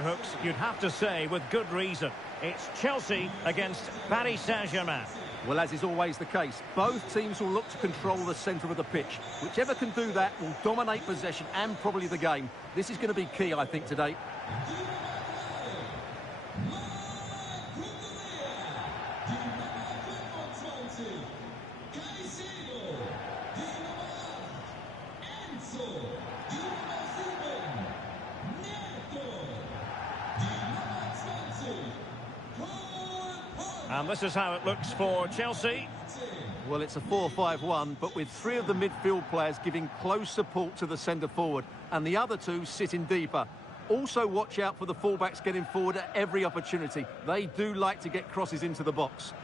Hooks, you'd have to say with good reason. It's Chelsea against Paris Saint-Germain. Well, as is always the case, both teams will look to control the centre of the pitch. Whichever can do that will dominate possession and probably the game. This is going to be key, I think, today. And this is how it looks for Chelsea. Well, it's a 4-5-1, but with three of the midfield players giving close support to the centre-forward, and the other two sitting deeper. Also watch out for the fullbacks getting forward at every opportunity. They do like to get crosses into the box.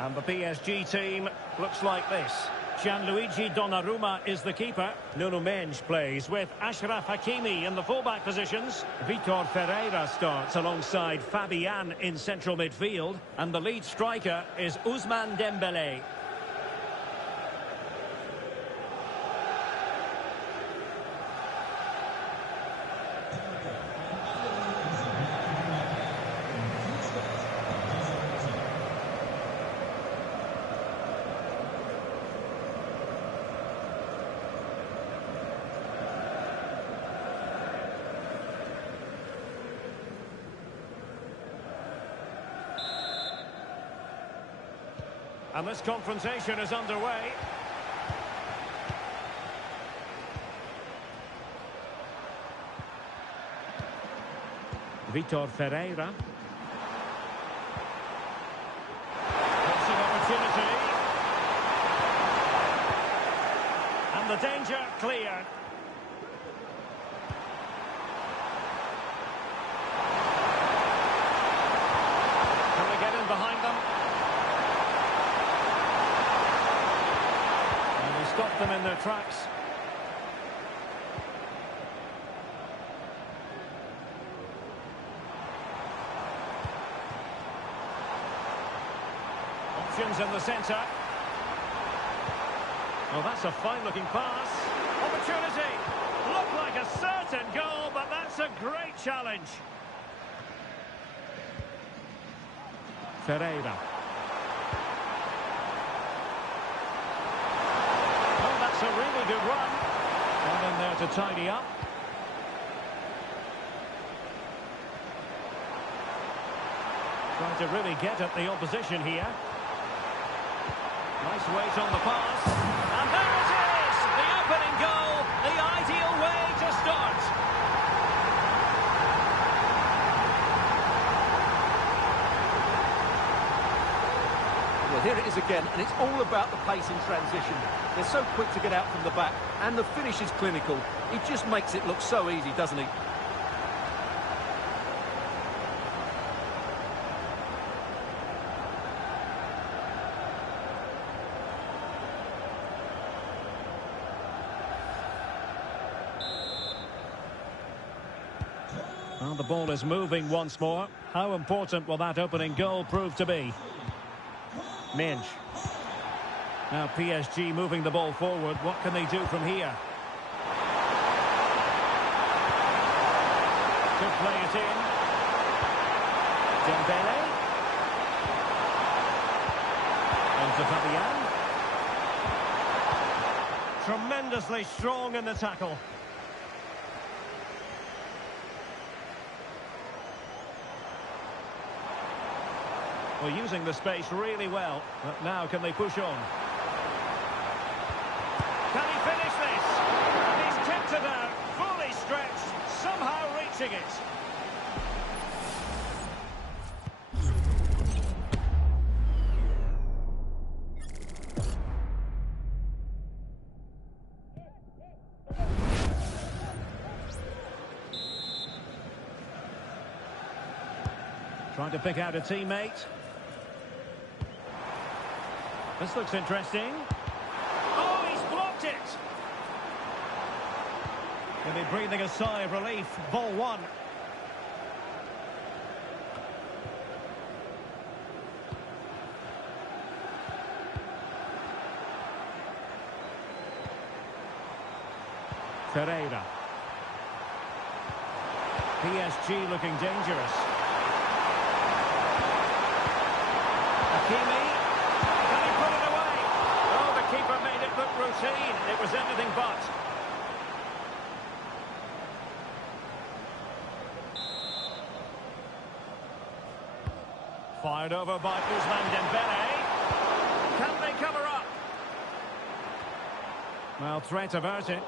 And the PSG team looks like this. Gianluigi Donnarumma is the keeper. Nuno Mendes plays with Achraf Hakimi in the fullback positions. Vitor Ferreira starts alongside Fabian in central midfield. And the lead striker is Ousmane Dembélé. And this confrontation is underway. Vitor Ferreira. It's an opportunity. And the danger cleared. Can we get in behind them? Stop them in their tracks. Options in the centre. Well, that's a fine-looking pass. Opportunity. Looked like a certain goal, but that's a great challenge. Ferreira. It's a really good run. One in there to tidy up. Trying to really get at the opposition here. Nice weight on the pass. And there it is! The opening goal. The ideal way to start. Well, here it is again, and it's all about the pace in transition. They're so quick to get out from the back, and the finish is clinical. He just makes it look so easy, doesn't he? Well, the ball is moving once more. How important will that opening goal prove to be? Mendes. Now PSG moving the ball forward. What can they do from here? Could play it in. Dembélé. Into Fabian. Tremendously strong in the tackle. Well, using the space really well. But now can they push on? Can he finish this? And he's kept it out, fully stretched, somehow reaching it. Trying to pick out a teammate. This looks interesting. Oh, he's blocked it! He'll be breathing a sigh of relief. Ball one. Pereira. PSG looking dangerous. Hakimi. Can he put it away? Oh, the keeper made it look routine. It was anything but. Fired over by Ousmane Dembele. Can they cover up? Well, threat averted.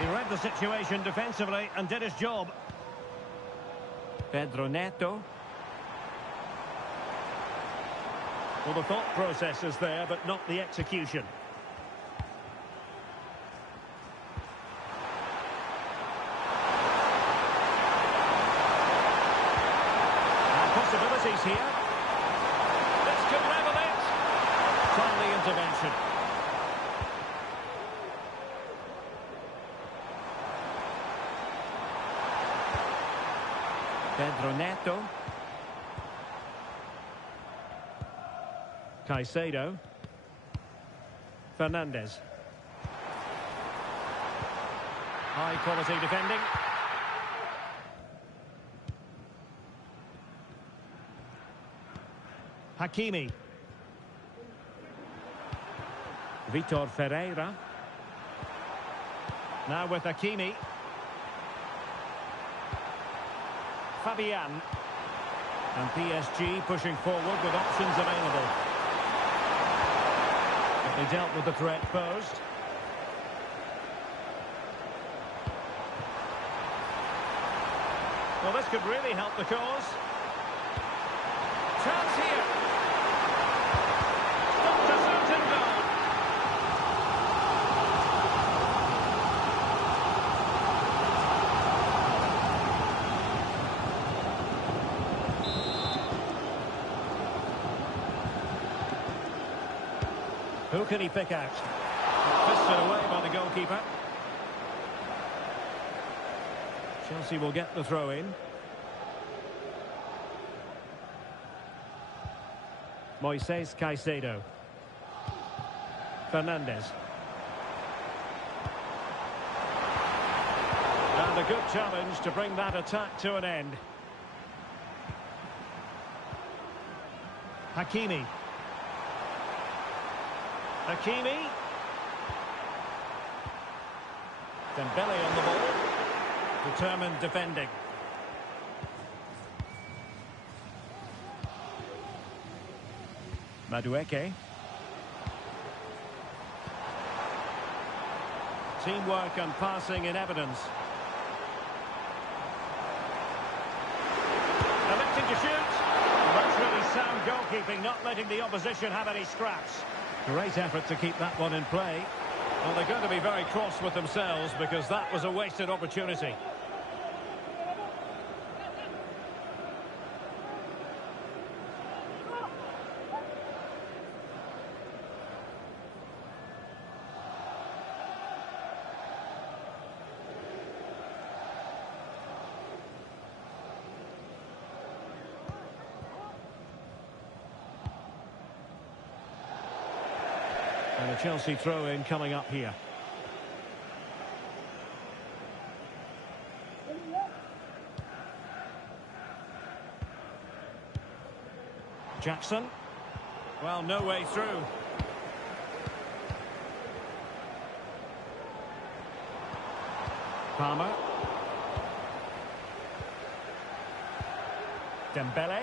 He read the situation defensively and did his job. Pedro Neto. Well, the thought process is there, but not the execution. Possibilities here. This could level it. Timely intervention. Pedro Neto. Caicedo. Fernandes. High quality defending. Hakimi. Vitor Ferreira. Now with Hakimi. Fabian. And PSG pushing forward with options available. But they dealt with the threat posed. Well, this could really help the cause. Chance here. Stopped a certain goal. Who can he pick out? Fisted away by the goalkeeper. Chelsea will get the throw in. Moises Caicedo. Fernandes. And a good challenge to bring that attack to an end. Hakimi. Hakimi. Dembele on the ball. Determined defending. Madueke. Teamwork and passing in evidence. Electing to shoot. That's really sound goalkeeping, not letting the opposition have any scraps. Great effort to keep that one in play. Well, they're going to be very cross with themselves because that was a wasted opportunity. And a Chelsea throw-in coming up here. Jackson. Well, no way through. Palmer. Dembele.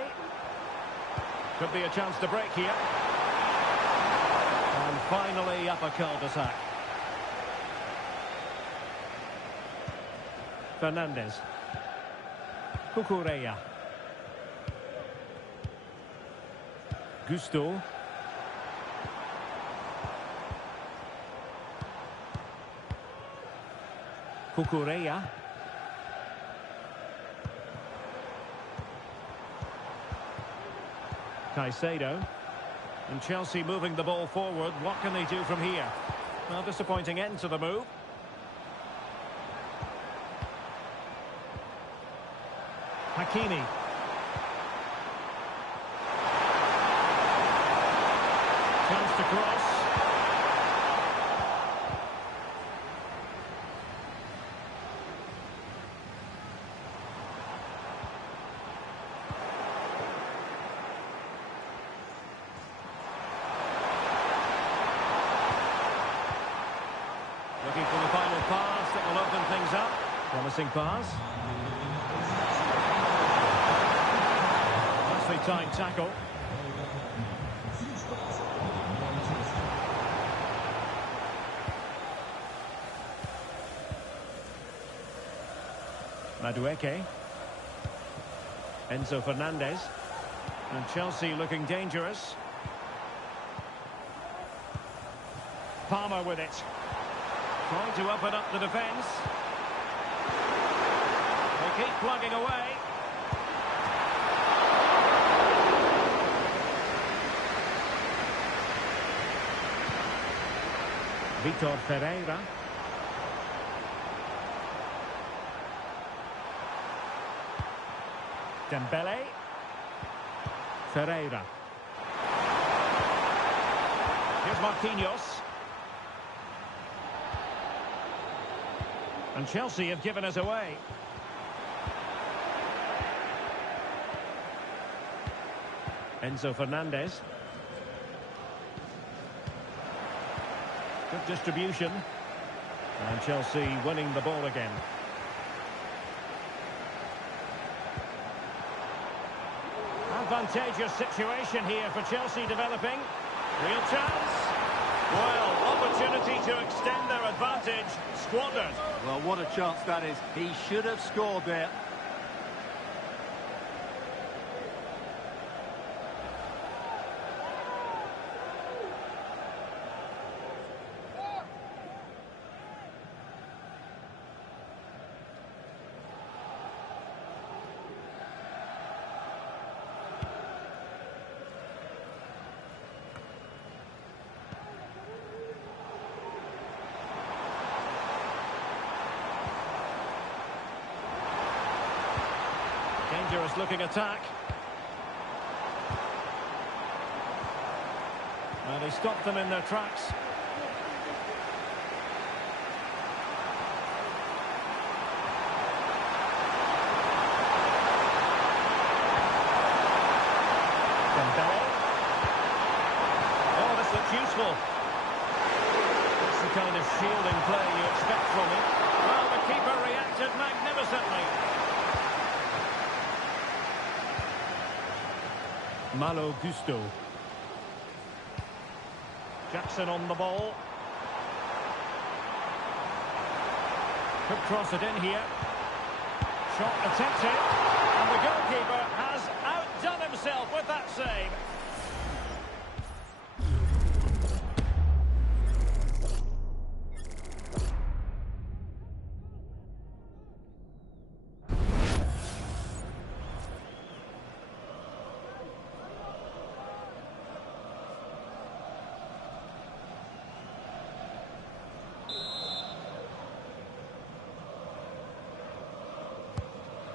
Could be a chance to break here. And finally, up a cul-de-sac. Fernandes. Cucurella. Gusto. Cucurella. Caicedo. And Chelsea moving the ball forward. What can they do from here? Well, disappointing end to the move. Hakimi. Chance to cross. Promising pass. Nicely timed tackle. Madueke. Enzo Fernandez. And Chelsea looking dangerous. Palmer with it. Trying to open up the defence. They keep plugging away. Vitor Ferreira. Dembele. Ferreira. Here's Marquinhos. And Chelsea have given us away. Enzo Fernandez. Good distribution. And Chelsea winning the ball again. Advantageous situation here for Chelsea developing. Real chance. Well, opportunity to extend their advantage. Squandered. Well, what a chance that is. He should have scored there. Dangerous looking attack. Well, they stopped them in their tracks. Dembele. Oh, this looks useful. That's the kind of shielding play you expect from him. Well, the keeper reacted magnificently. Malo Gusto. Jackson on the ball. Could cross it in here. Shot attempted. And the goalkeeper has outdone himself with that save.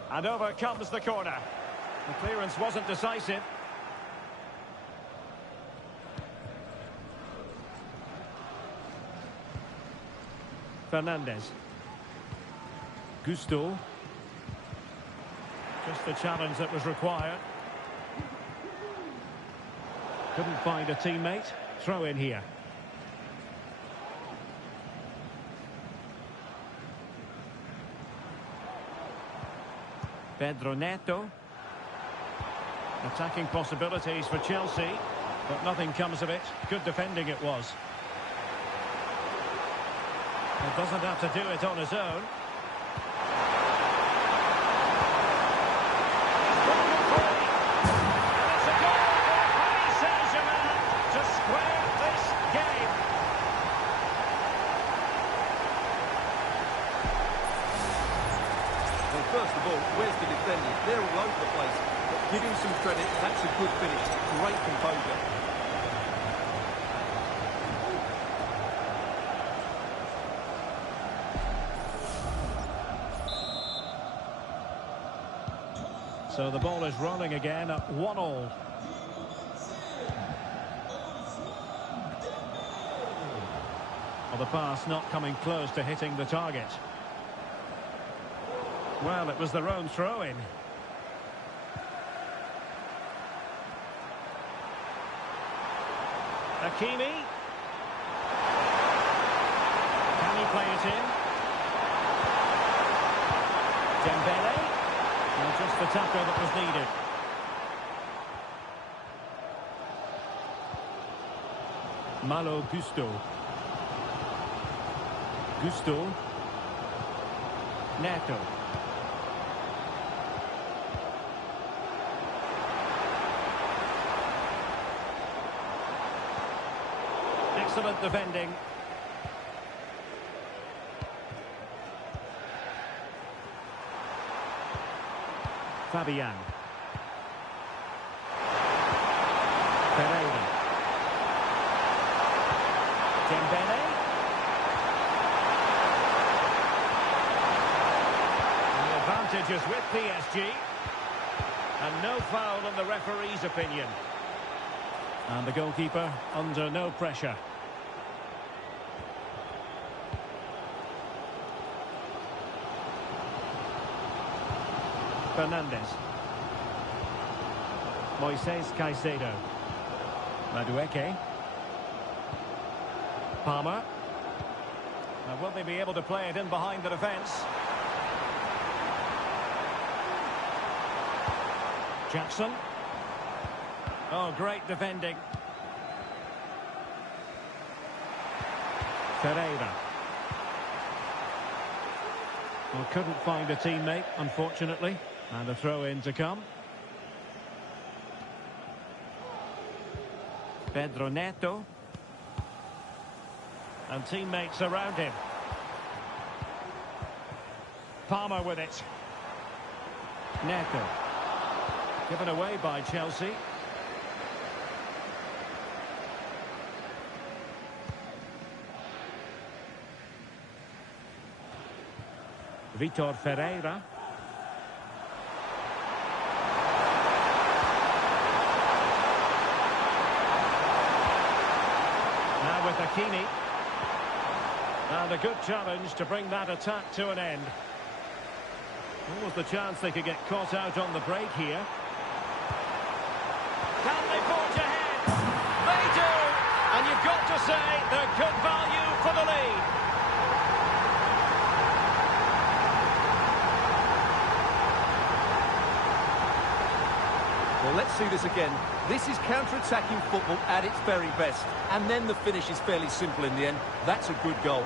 And over comes the corner. The clearance wasn't decisive. Fernandez. Gusto. Just the challenge that was required. Couldn't find a teammate. Throw in here. Pedro Neto. Attacking possibilities for Chelsea, but nothing comes of it. Good defending it was. He doesn't have to do it on his own. And it's a goal for Paris Saint-Germain to square this game. Well, first of all, where's the defenders? They're all over the place. But give him some credit, that's a good finish. Great composure. So the ball is rolling again at 1-1. Well, the pass not coming close to hitting the target. Well, it was their own throw-in. Hakimi. Can he play it in? Dembele. Well, just the tackle that was needed. Malo Gusto. Gusto. Neto. Excellent defending. Fabian. Pereira. Dembele. The advantage is with PSG. And no foul in the referee's opinion. And the goalkeeper under no pressure. Fernandez. Moises Caicedo. Madueke. Palmer. Now, will they be able to play it in behind the defence? Jackson. Oh, great defending. Ferreira. Well, couldn't find a teammate, unfortunately. And a throw-in to come. Pedro Neto. And teammates around him. Palmer with it. Neto. Given away by Chelsea. Vitor Ferreira. Now with Hakimi. And a good challenge to bring that attack to an end. What was the chance they could get caught out on the break here? Can they forge ahead? They do! And you've got to say they're good value for the lead. Well, let's see this again. This is counter-attacking football at its very best. And then the finish is fairly simple in the end. That's a good goal.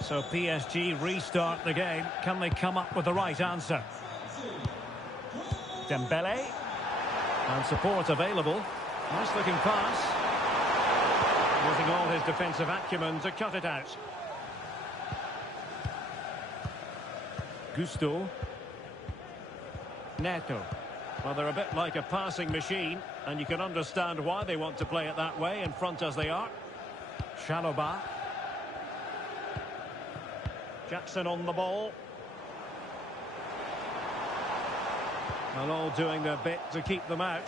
So PSG restart the game. Can they come up with the right answer? Dembele. And support available. Nice looking pass. Using all his defensive acumen to cut it out. Gusto. Neto. Well, they're a bit like a passing machine, and you can understand why they want to play it that way, in front as they are. Chalobah. Jackson on the ball. And all doing their bit to keep them out.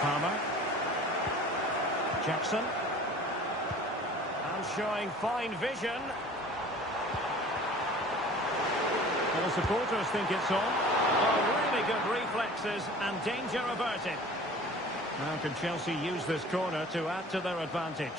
Palmer. Jackson. And showing fine vision. Well, the supporters think it's on. Oh, really good reflexes and danger averted. Now can Chelsea use this corner to add to their advantage?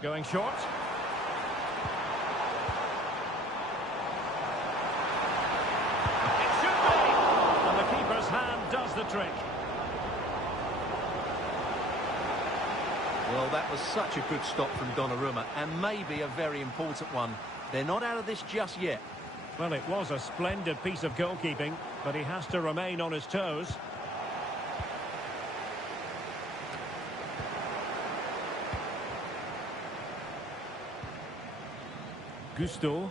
Going short. Hand does the trick. Well, that was such a good stop from Donnarumma, and maybe a very important one. They're not out of this just yet. Well, it was a splendid piece of goalkeeping, but he has to remain on his toes. Gusto.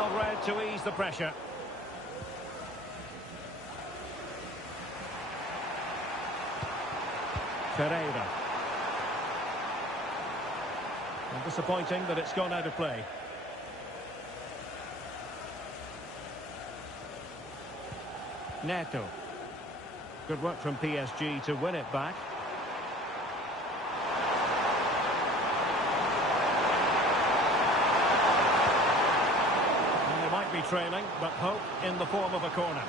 Well read to ease the pressure. Pereira. And disappointing that it's gone out of play. Neto. Good work from PSG to win it back. And they might be trailing, but hope in the form of a corner.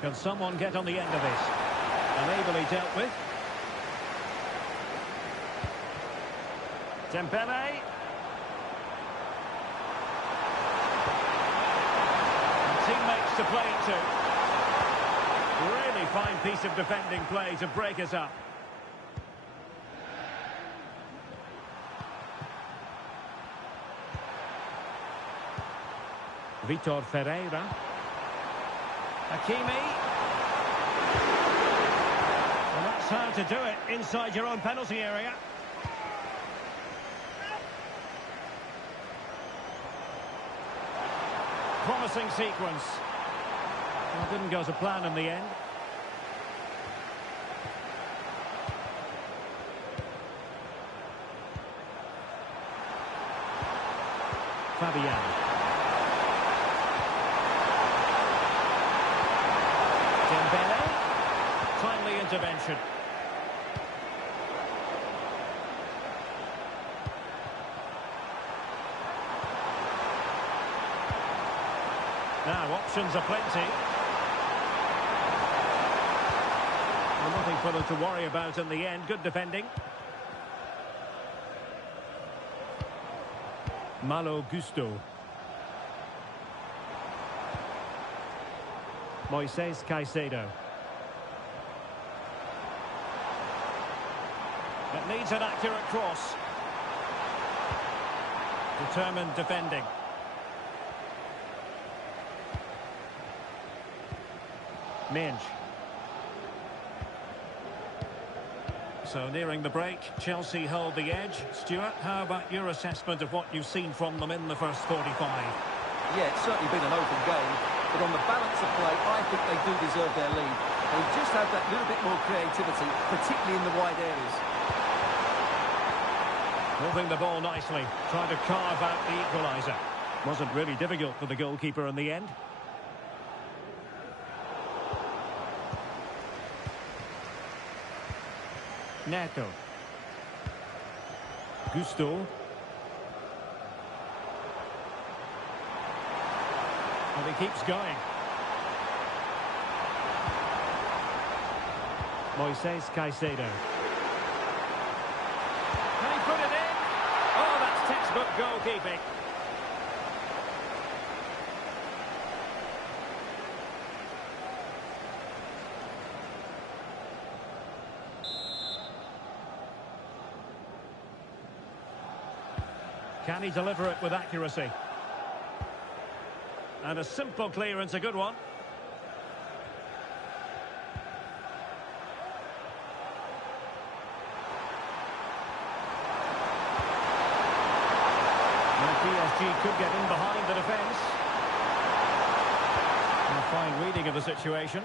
Can someone get on the end of this? Unably dealt with. Dembele. And teammates to play it to. Really fine piece of defending play to break us up. Vitor Ferreira. Hakimi. Well, that's how to do it inside your own penalty area. Promising sequence. Well, didn't go to plan in the end. Fabian. Dembele, timely intervention. Now options are plenty. Well, nothing for them to worry about in the end. Good defending. Malo Gusto. Moises Caicedo. It needs an accurate cross. Determined defending. Minge. So nearing the break, Chelsea hold the edge. Stuart, how about your assessment of what you've seen from them in the first 45? Yeah, it's certainly been an open game, but on the balance of play, I think they do deserve their lead. They just have that little bit more creativity, particularly in the wide areas. Moving the ball nicely, trying to carve out the equaliser. Wasn't really difficult for the goalkeeper in the end. Neto. Gusto. And he keeps going. Moises Caicedo. Can he put it in? Oh, that's textbook goalkeeping. Can he deliver it with accuracy? And a simple clearance, a good one. Now PSG could get in behind the defence. A fine reading of the situation.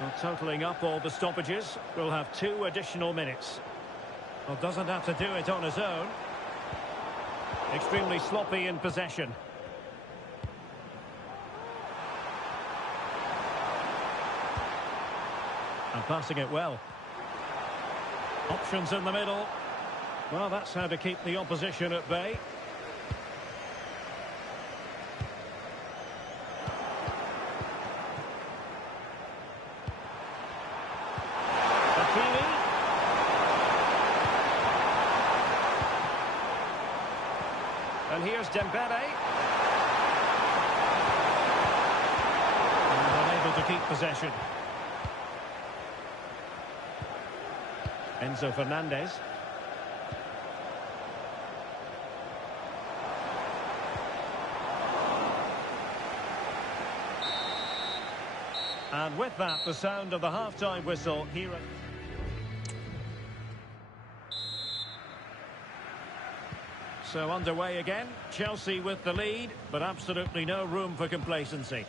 Well, totalling up all the stoppages, we'll have 2 additional minutes. Well, doesn't have to do it on his own. Extremely sloppy in possession. And passing it well. Options in the middle. Well, that's how to keep the opposition at bay. Hakimi. And here's Dembele. And unable to keep possession. Enzo Fernandez. And with that, the sound of the half-time whistle here at... So underway again, Chelsea with the lead, but absolutely no room for complacency.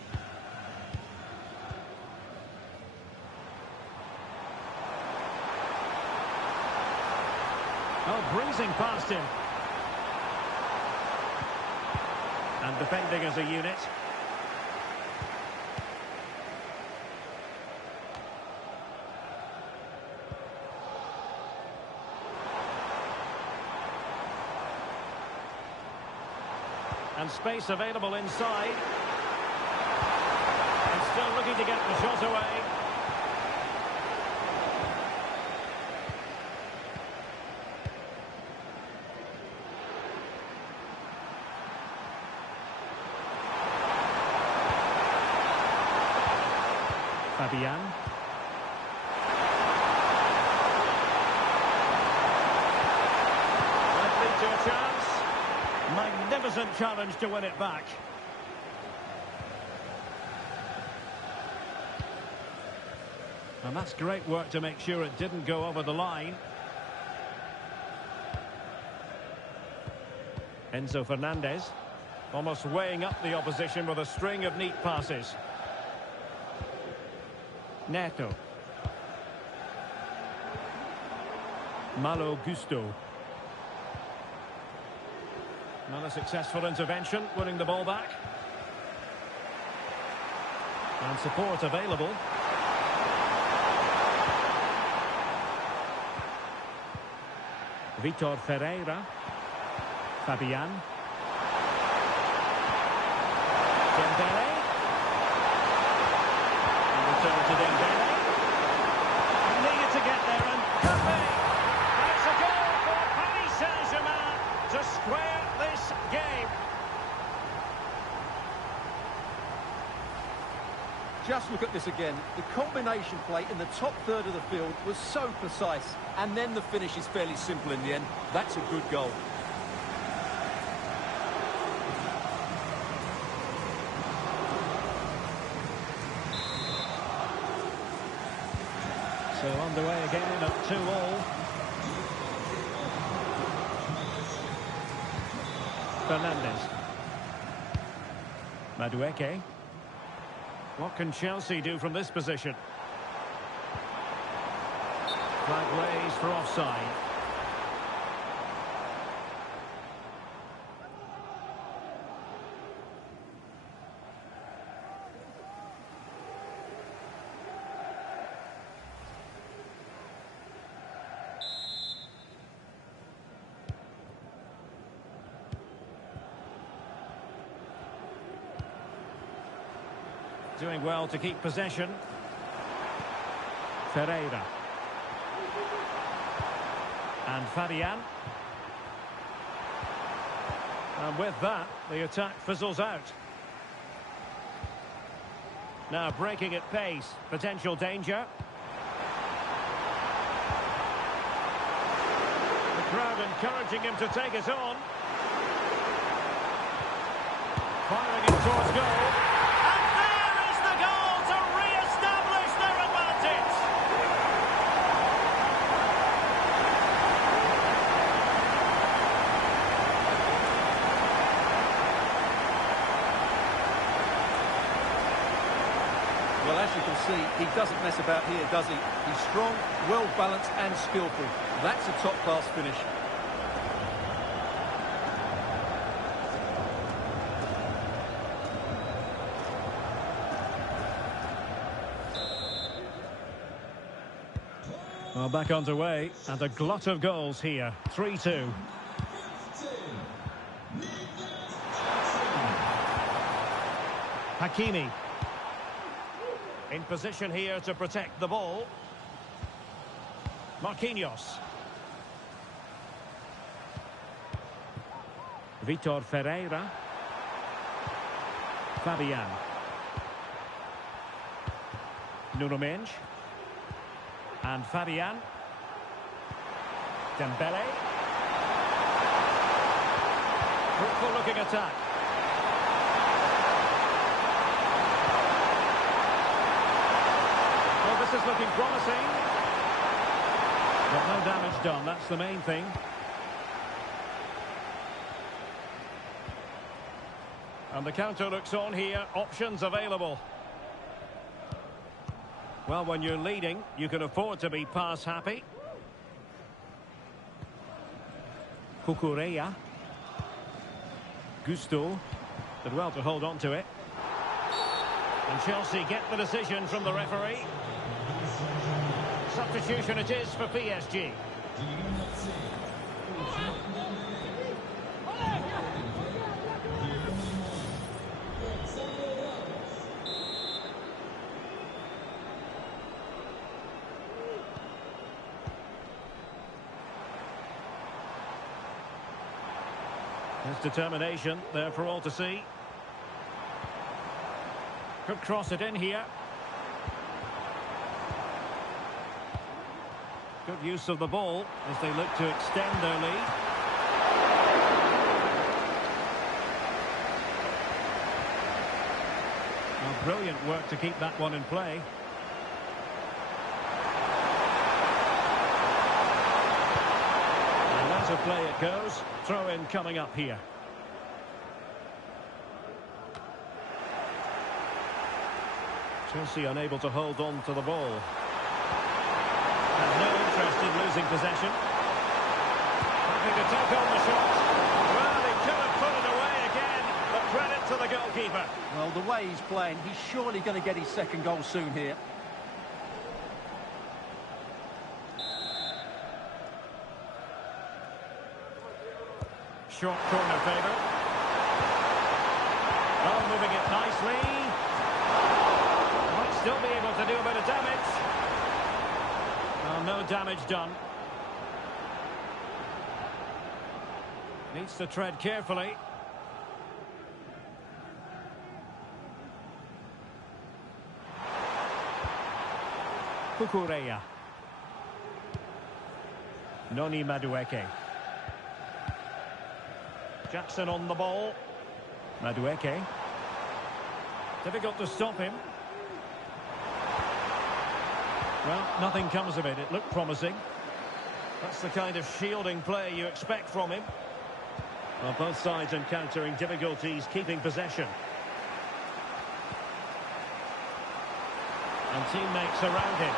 Oh, breezing past him. And defending as a unit. And space available inside. And still looking to get the shot away. Fabian. Might lead to a chance. Magnificent challenge to win it back. And that's great work to make sure it didn't go over the line. Enzo Fernandez, almost weighing up the opposition with a string of neat passes. Neto. Malo Gusto. Not a successful intervention, winning the ball back. And support available. Vitor Ferreira. Fabian. Dembele. And return to Dembele. Needed to get there and could be. And it's a goal for Paris Saint-Germain to square this game. Just look at this again. The combination play in the top third of the field was so precise. And then the finish is fairly simple in the end. That's a good goal. So underway again at 2-2. Fernandez. Madueke. What can Chelsea do from this position? Flag raised for offside. Doing well to keep possession. Ferreira. And Fabian. And with that, the attack fizzles out. Now breaking at pace. Potential danger. The crowd encouraging him to take it on. Firing it towards goal. Well, as you can see, he doesn't mess about here, does he? He's strong, well-balanced and skillful. That's a top-class finish. Well, back underway, and a glut of goals here. 3-2. Hakimi. In position here to protect the ball. Marquinhos. Vitor Ferreira. Fabian. Nuno Mendes. And Fabian. Dembele. Fruitful looking attack. This is looking promising. But no damage done, that's the main thing. And the counter looks on here, options available. Well, when you're leading, you can afford to be pass happy. Cucurella. Gusto. Did well to hold on to it. And Chelsea get the decision from the referee. Substitution it is for PSG. His determination there for all to see. Could cross it in here. Good use of the ball as they look to extend their lead. Well, brilliant work to keep that one in play. And as a play it goes. Throw in coming up here. Chelsea unable to hold on to the ball. Has no interest in losing possession. Looking to take on the shot. Well, he could have put it away again, but credit to the goalkeeper. Well, the way he's playing, he's surely going to get his second goal soon here. Short corner favour. Oh, moving it nicely. Might still be able to do a bit of damage. Oh, no damage done. Needs to tread carefully. Cucurella. Noni Madueke. Jackson on the ball. Madueke. Difficult to stop him. Well, nothing comes of it. It looked promising. That's the kind of shielding play you expect from him. Well, both sides encountering difficulties keeping possession. And teammates around him.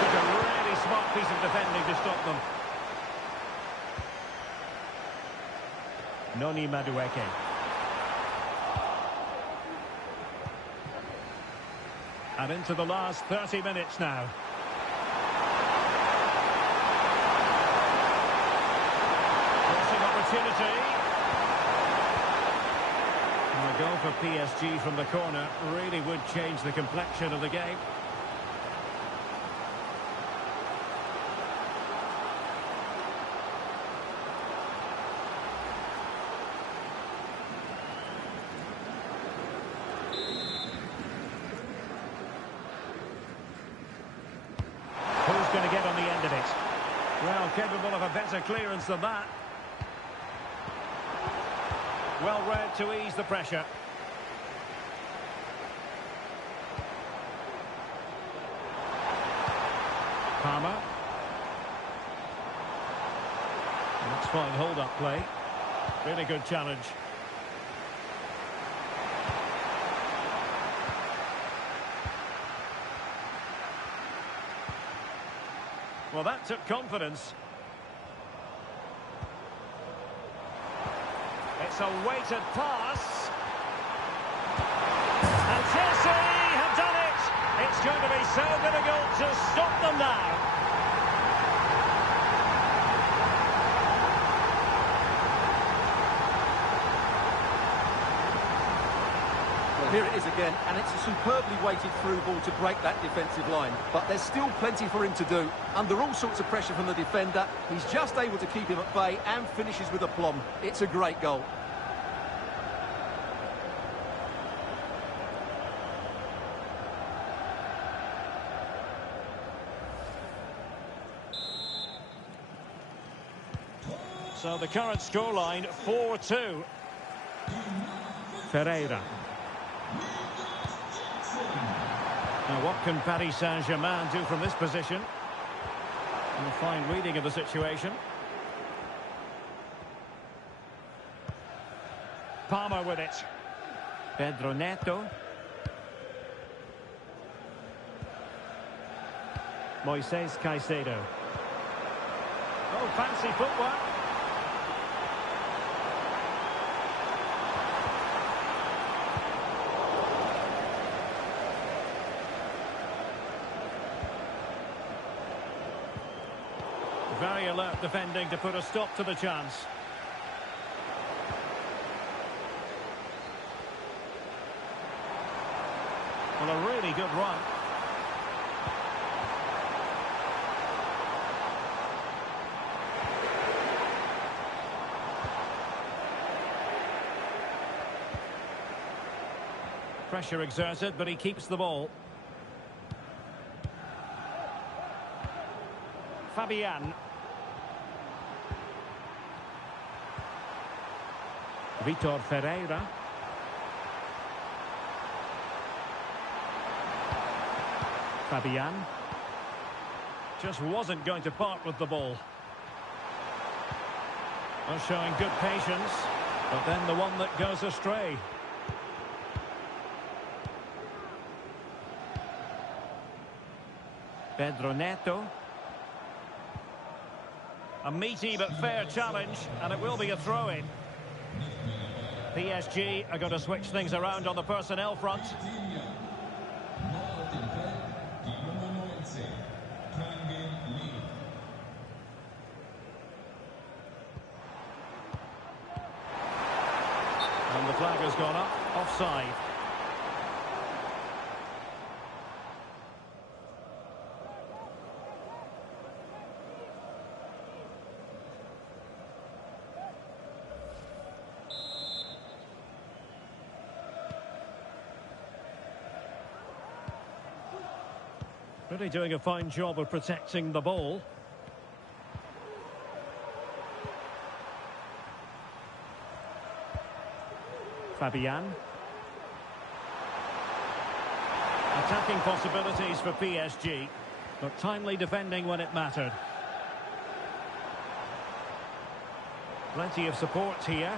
Took a really smart piece of defending to stop them. Noni Madueke. And into the last 30 minutes now. Crossing opportunity. And a goal for PSG from the corner really would change the complexion of the game. Going to get on the end of it. Well, capable of a better clearance than that. Well read to ease the pressure. Palmer. That's fine hold-up play. Really good challenge. Well, that took confidence. It's a weighted pass. And Chelsea have done it. It's going to be so difficult to stop them now. Here it is again, and it's a superbly weighted through ball to break that defensive line. But there's still plenty for him to do. Under all sorts of pressure from the defender, he's just able to keep him at bay and finishes with aplomb. It's a great goal. So the current scoreline, 4-2. Ferreira. Now, what can Paris Saint-Germain do from this position? And a fine reading of the situation. Palmer with it. Pedro Neto. Moises Caicedo. Oh, fancy footwork. Very alert defending to put a stop to the chance. Well, a really good run. Pressure exerted, but he keeps the ball. Fabian. Vitor Ferreira. Fabian. Just wasn't going to part with the ball. Well, showing good patience, but then the one that goes astray. Pedro Neto. A meaty but fair challenge, and it will be a throw-in. PSG are going to switch things around on the personnel front. And the flag has gone up, offside. Really doing a fine job of protecting the ball. Fabian. Attacking possibilities for PSG, but timely defending when it mattered. Plenty of support here.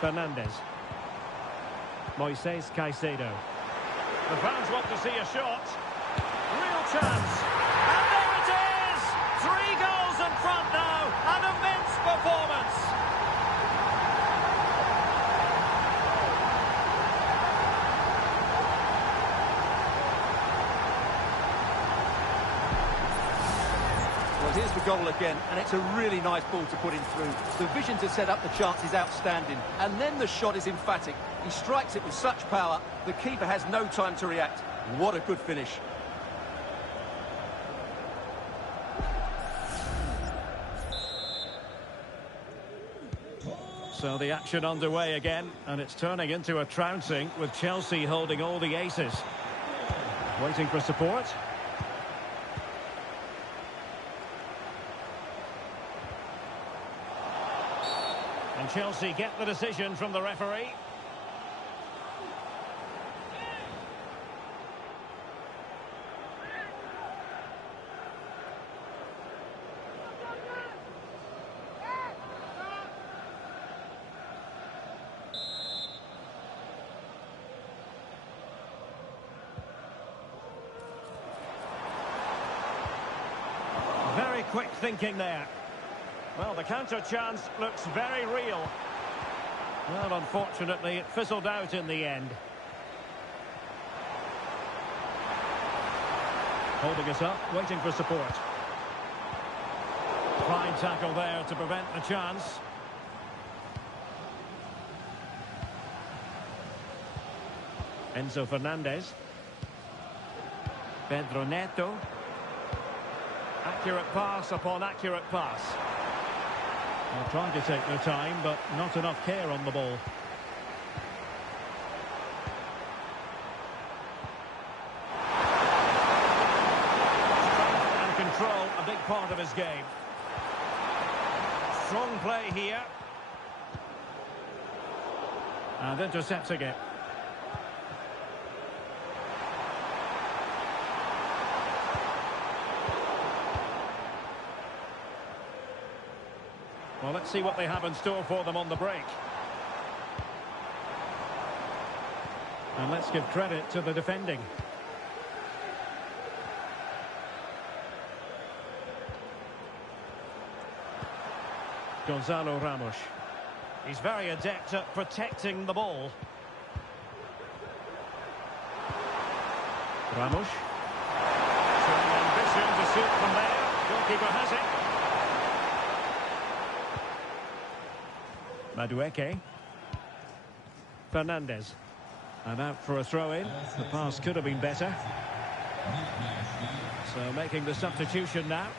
Fernandez. Moises Caicedo. The fans want to see a shot. Real chance. And there it is! 3 goals in front now. An immense performance. Well, here's the goal again, and it's a really nice ball to put him through. The vision to set up the chance is outstanding, and then the shot is emphatic. He strikes it with such power, the keeper has no time to react. What a good finish. So the action underway again, and it's turning into a trouncing with Chelsea holding all the aces. Waiting for support. And Chelsea get the decision from the referee. Very quick thinking there. Well, the counter chance looks very real. Well, unfortunately, it fizzled out in the end. Holding us up, waiting for support. Fine tackle there to prevent the chance. Enzo Fernandez. Pedro Neto. Accurate pass upon accurate pass. They're trying to take their time, but not enough care on the ball. And control, a big part of his game. Strong play here. And intercepting it. Well, let's see what they have in store for them on the break. And let's give credit to the defending. Gonzalo Ramos. He's very adept at protecting the ball. Ramos. Showing ambition to shoot from there. Goalkeeper has it. Madueke. Fernandez. And out for a throw-in. The pass could have been better. So making the substitution now. –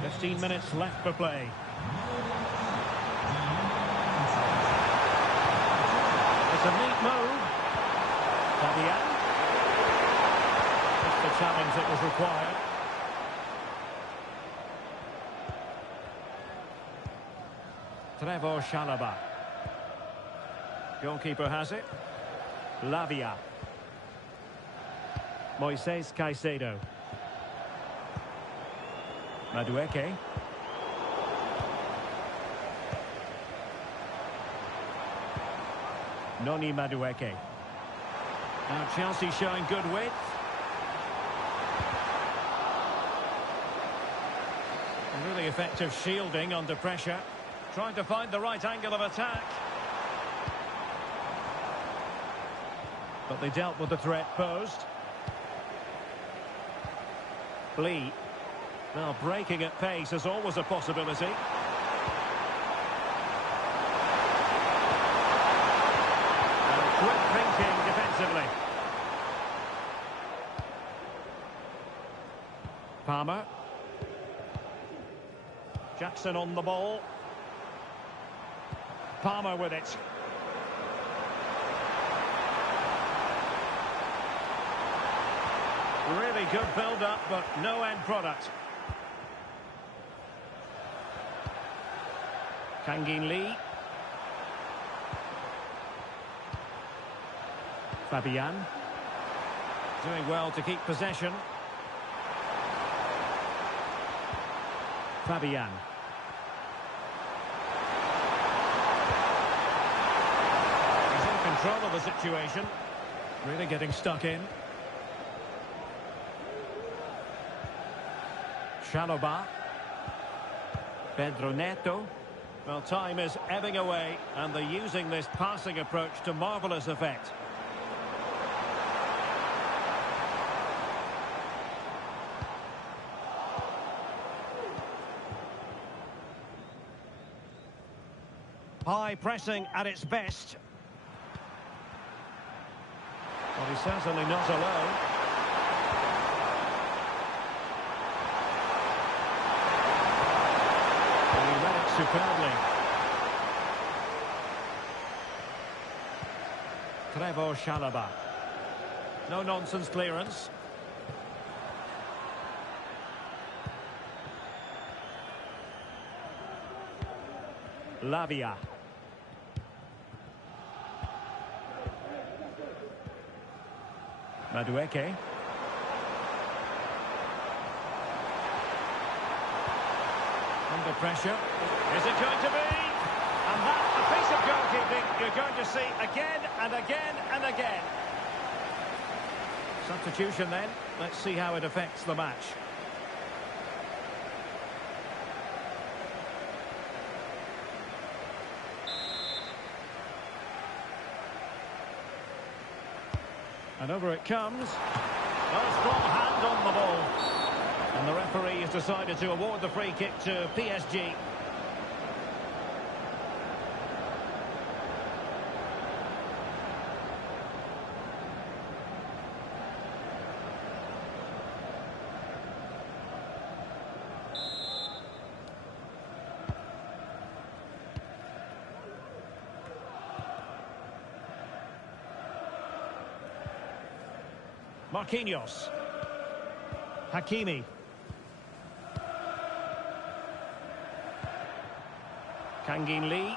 15 minutes left for play. It's a neat move. Fabian. Just the challenge that was required. Trevor Chalobah. Goalkeeper has it. Lavia. Moises Caicedo. Madueke. Noni Madueke. Now Chelsea showing good width. Really effective shielding under pressure. Trying to find the right angle of attack. But they dealt with the threat posed. Lee. Well, breaking at pace is always a possibility. And quick thinking defensively. Palmer. Jackson on the ball. Palmer with it. Really good build-up, but no end product. Kangin Lee. Fabian. Doing well to keep possession. Fabian. He's in control of the situation. Really getting stuck in. Chalobah. Pedro Neto. Well, time is ebbing away, and they're using this passing approach to marvellous effect. High pressing at its best. Well, he's certainly not alone. Superbly. Trevor Chalobah. No nonsense clearance. Lavia. Madueke. Under pressure. Is it going to be? And that's a piece of goalkeeping you're going to see again and again and again. Substitution then. Let's see how it affects the match. And over it comes. A strong hand on the ball. And the referee has decided to award the free kick to PSG. Marquinhos. Hakimi. Kangin Lee.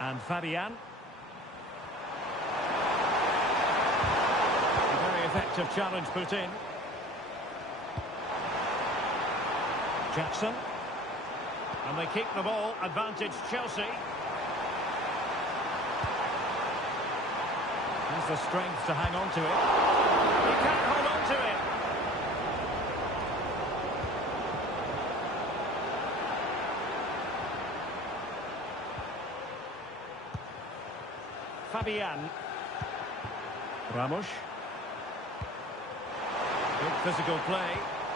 And Fabian. A very effective challenge put in. Jackson. And they keep the ball. Advantage Chelsea. Has the strength to hang on to it. He can't hold on to it. Fabian. Ramos. Good physical play,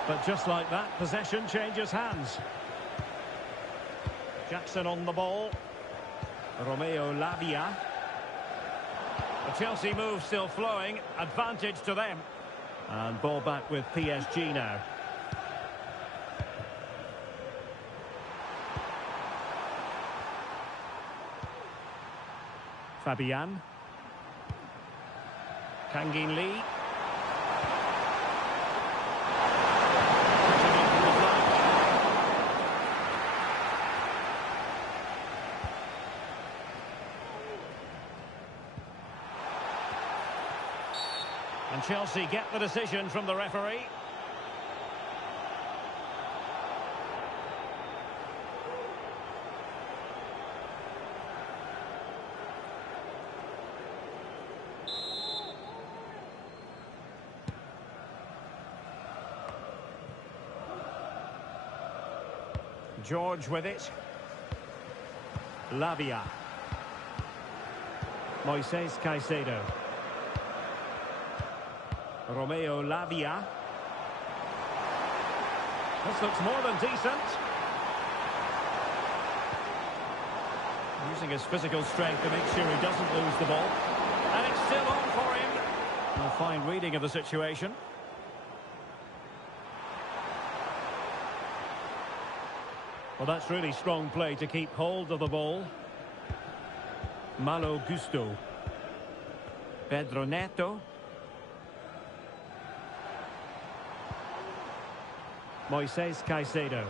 but just like that, possession changes hands. Jackson on the ball. Romeo Lavia. The Chelsea move still flowing. Advantage to them. And ball back with PSG now. Fabian. Kangin Lee. And Chelsea get the decision from the referee. George with it. Lavia. Moises Caicedo. Romeo Lavia. This looks more than decent. Using his physical strength to make sure he doesn't lose the ball. And it's still on for him. A fine reading of the situation. Well, that's really strong play to keep hold of the ball. Malo Gusto. Pedro Neto. Moises Caicedo.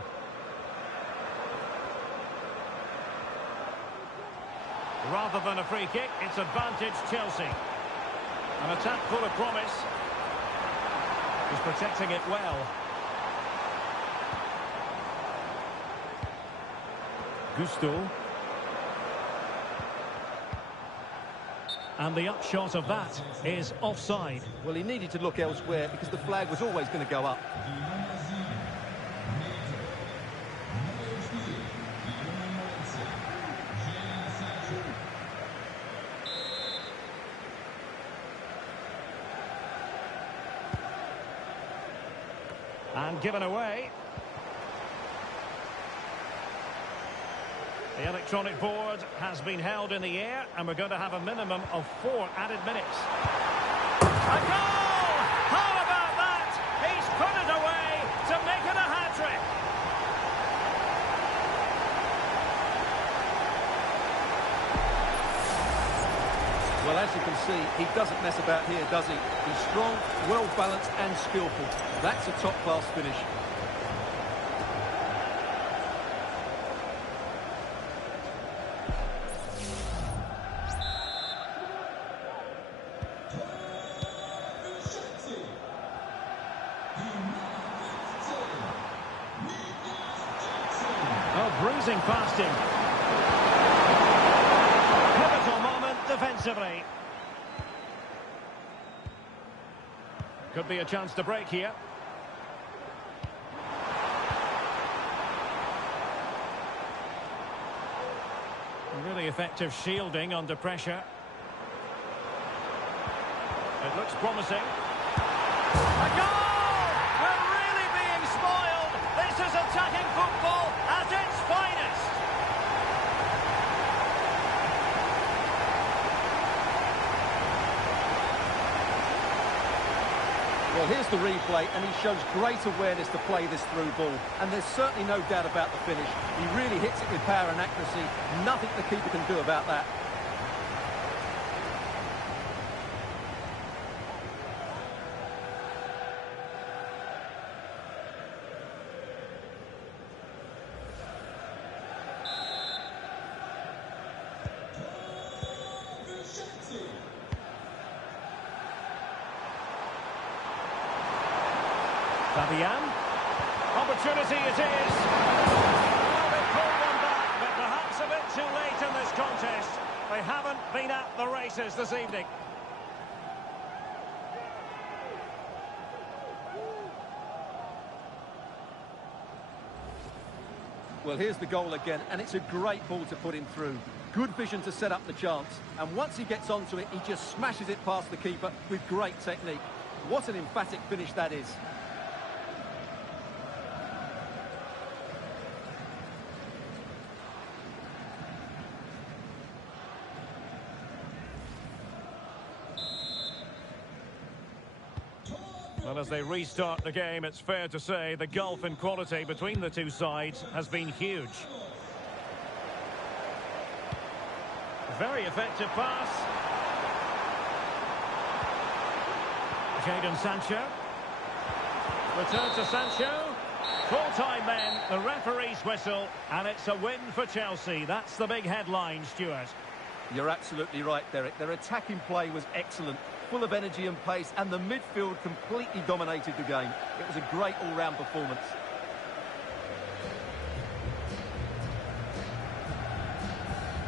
Rather than a free kick, it's advantage Chelsea. An attack full of promise. He's protecting it well. Gusto. And the upshot of that is offside. Well, he needed to look elsewhere because the flag was always going to go up. And given away. The electronic board has been held in the air, and we're going to have a minimum of 4 added minutes. A goal! How about that? He's put it away to make it a hat-trick. Well, as you can see, he doesn't mess about here, does he? He's strong, well-balanced and skillful. That's a top-class finish. Bruising past him. Pivotal moment defensively. Could be a chance to break here. Really effective shielding under pressure. It looks promising. A goal! We're really being spoiled. This is attacking football at its finest. Well, here's the replay, and he shows great awareness to play this through ball. And there's certainly no doubt about the finish. He really hits it with power and accuracy. Nothing the keeper can do about that. Fabian. Opportunity it is. Oh, they pulled one back, but perhaps a bit too late in this contest. They haven't been at the races this evening. Well, here's the goal again, and it's a great ball to put him through. Good vision to set up the chance, and once he gets onto it, he just smashes it past the keeper with great technique. What an emphatic finish that is. Well, as they restart the game, it's fair to say the gulf in quality between the two sides has been huge. Very effective pass. Jadon Sancho. Return to Sancho. Full-time then, the referee's whistle, and it's a win for Chelsea. That's the big headline, Stuart. You're absolutely right, Derek. Their attacking play was excellent, full of energy and pace, and the midfield completely dominated the game. It was a great all-round performance.